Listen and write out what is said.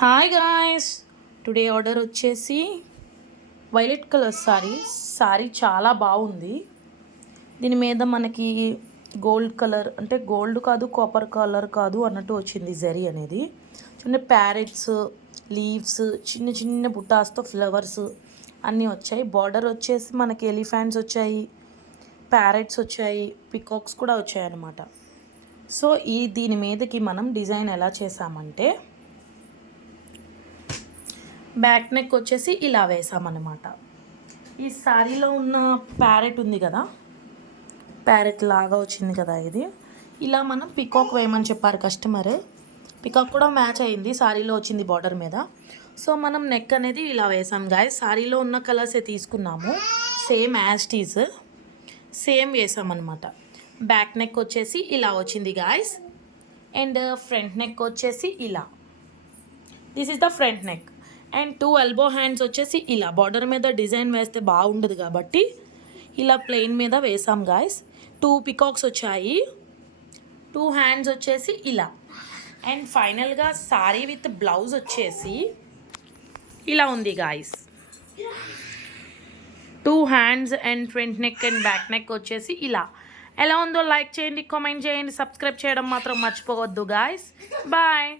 Hi guys, today order వచ్చేసి violet colour sorry చాలా బాగుంది. దీని మీద మనకి గోల్డ్ కలర్ అంటే గోల్డ్ కాదు, కాపర్ కలర్ కాదు అన్నట్టు వచ్చింది జరీ అనేది. చిన్న ప్యారెట్స్, లీవ్స్, చిన్న చిన్న బుట్టాస్తో ఫ్లవర్స్ అన్నీ వచ్చాయి. బార్డర్ వచ్చేసి మనకి ఎలిఫెంట్స్ వచ్చాయి, ప్యారెట్స్ వచ్చాయి, పికాక్స్ కూడా వచ్చాయి అన్నమాట. సో దీని మీదకి మనం డిజైన్ ఎలా చేసామంటే బ్యాక్ నెక్ వచ్చేసి ఇలా వేసామన్నమాట. ఈ శారీలో ఉన్న ప్యారెట్ ఉంది కదా, ప్యారెట్ లాగా వచ్చింది కదా, ఇది ఇలా మనం పికాక్ వేయమని చెప్పారు కస్టమర్. పికాక్ కూడా మ్యాచ్ అయింది, శారీలో వచ్చింది బార్డర్ మీద. సో మనం నెక్ అనేది ఇలా వేసాం గాయస్. శారీలో ఉన్న కలర్సే తీసుకున్నాము, సేమ్ యాజ్ టీజ్ సేమ్ వేసామన్నమాట. బ్యాక్ నెక్ వచ్చేసి ఇలా వచ్చింది గాయస్, అండ్ ఫ్రంట్ నెక్ వచ్చేసి ఇలా. This is the front neck. And 2 elbow hands వచ్చేసి ఇలా బార్డర్ మీద డిజైన్ వేస్తే బాగుండదు కాబట్టి ఇలా ప్లెయిన్ మీద వేసాం గాయస్. 2 పికాక్స్ వచ్చాయి, 2 హ్యాండ్స్ వచ్చేసి ఇలా. అండ్ ఫైనల్గా సారీ విత్ బ్లౌజ్ వచ్చేసి ఇలా ఉంది guys. 2 hands and front neck and back neck వచ్చేసి ఇలా. ఎలా ఉందో లైక్ చేయండి, కామెంట్ చేయండి, సబ్స్క్రైబ్ చేయడం మాత్రం మర్చిపోవద్దు గాయస్. బాయ్.